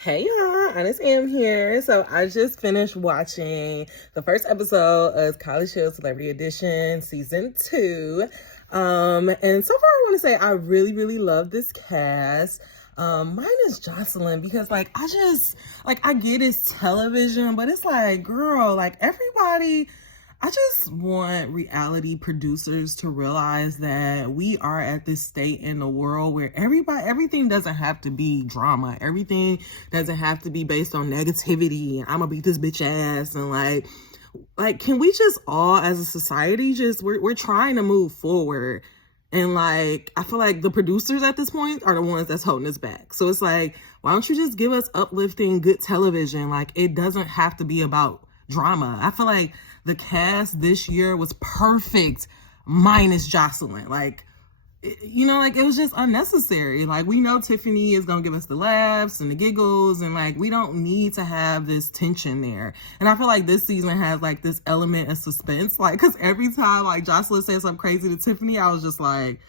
Hey y'all, Honest Am here. So I just finished watching the first episode of College Hill Celebrity Edition Season 2. And so far I want to say I really love this cast. Mine is Joseline because I get it's television, but it's like, girl, like everybody, I just want reality producers to realize that we are at this state in the world where everything doesn't have to be drama. Everything doesn't have to be based on negativity. I'm gonna beat this bitch ass and like, can we just all as a society we're trying to move forward. And like, I feel like the producers at this point are the ones that's holding us back. So it's like, why don't you just give us uplifting, good television? Like, it doesn't have to be about drama. I feel like the cast this year was perfect minus Joseline. Like, it was just unnecessary. Like, we know Tiffany is going to give us the laughs and the giggles, and like, we don't need to have this tension there. And I feel like this season has like this element of suspense. Like, because every time like Joseline said something crazy to Tiffany, I was just like,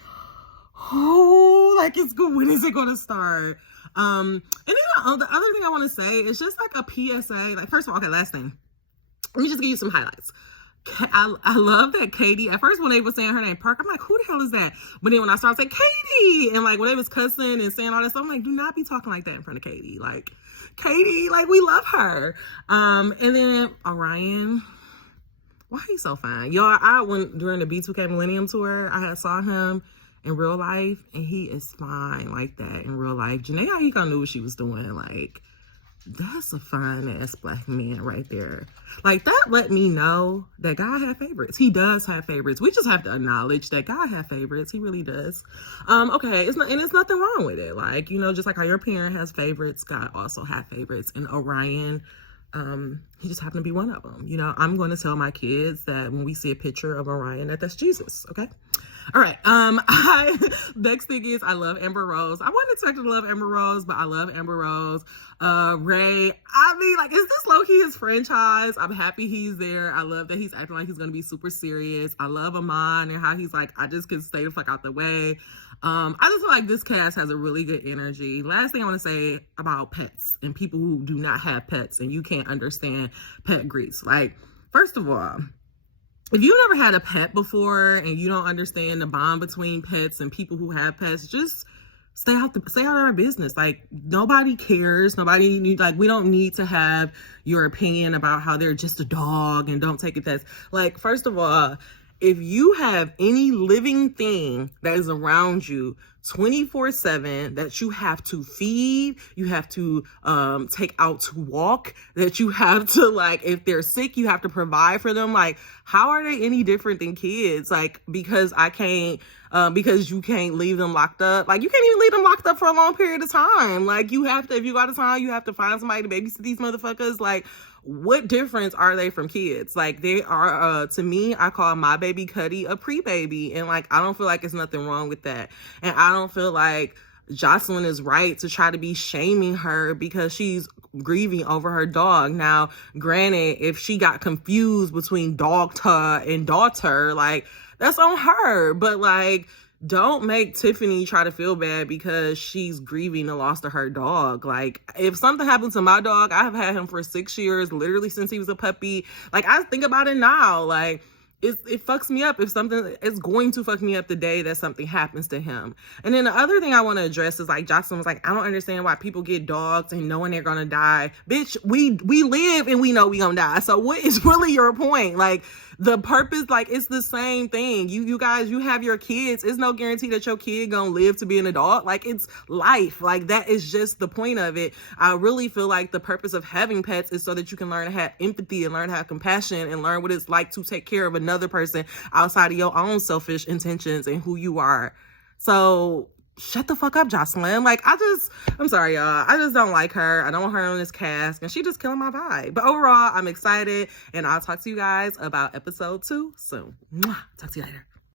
oh, like, it's good. When is it going to start? And then the other thing I want to say is just like a PSA. Like, first of all, okay, last thing. Let me just give you some highlights. I love that Katie, at first when they were saying her name, Park, I'm like, who the hell is that? But then when I started saying Katie, and like when they was cussing and saying all that stuff, I'm like, do not be talking like that in front of Katie. Like, Katie, like, we love her. And then Orion, why he so fine? Y'all, I went during the B2K Millennium Tour, I saw him in real life, and he is fine like that in real life. Janae Aiko knew what she was doing. Like, that's a fine ass black man right there. Like, that let me know that God had favorites. He does have favorites. We just have to acknowledge that God had favorites. He really does. Okay, it's nothing wrong with it. Like, just like how your parent has favorites, God also had favorites. And Orion, he just happened to be one of them. I'm going to tell my kids that when we see a picture of Orion, that's Jesus. Okay. All right. Next thing is, I love Amber Rose. I wasn't expecting to love Amber Rose, but I love Amber Rose. Ray, I mean, like, is this low-key his franchise? I'm happy he's there. I love that he's acting like he's going to be super serious. I love Amon and how he's like, I just can stay the fuck out the way. I just feel like this cast has a really good energy. Last thing I want to say about pets and people who do not have pets and you can't understand pet grief. Like, first of all, if you've never had a pet before and you don't understand the bond between pets and people who have pets, just stay out of our business. Like, nobody cares. We don't need to have your opinion about how they're just a dog and don't take it that. Like, first of all, if you have any living thing that is around you 24/7 that you have to feed, you have to take out to walk, that you have to, like, if they're sick, you have to provide for them. Like, how are they any different than kids? Like, because you can't leave them locked up. Like, you can't even leave them locked up for a long period of time. Like, you have to, if you got a time, you have to find somebody to babysit these motherfuckers. Like, what difference are they from kids? Like, they are, to me, I call my baby Cuddy a pre-baby. And like, I don't feel like there's nothing wrong with that. And I don't feel like Joseline is right to try to be shaming her because she's grieving over her dog. Now, granted, if she got confused between dogta and daughter, like, that's on her. But like, don't make Tiffany try to feel bad because she's grieving the loss of her dog. Like, if something happened to my dog, I have had him for 6 years, literally since he was a puppy. Like, I think about it now. Like, it fucks me up it's going to fuck me up the day that something happens to him. And then the other thing I want to address is, like, Joseline was like, I don't understand why people get dogs and knowing they're gonna die. Bitch, we live and we know we gonna die. So what is really your point? Like, the purpose, like, it's the same thing. You guys, you have your kids. It's no guarantee that your kid gonna live to be an adult. Like, it's life. Like, that is just the point of it. I really feel like the purpose of having pets is so that you can learn to have empathy and learn to have compassion and learn what it's like to take care of another person outside of your own selfish intentions and who you are. So shut the fuck up, Joseline. Like, I'm sorry, y'all. I just don't like her. I don't want her on this cast, and she just killing my vibe. But overall, I'm excited, and I'll talk to you guys about episode 2 soon. Mwah. Talk to you later.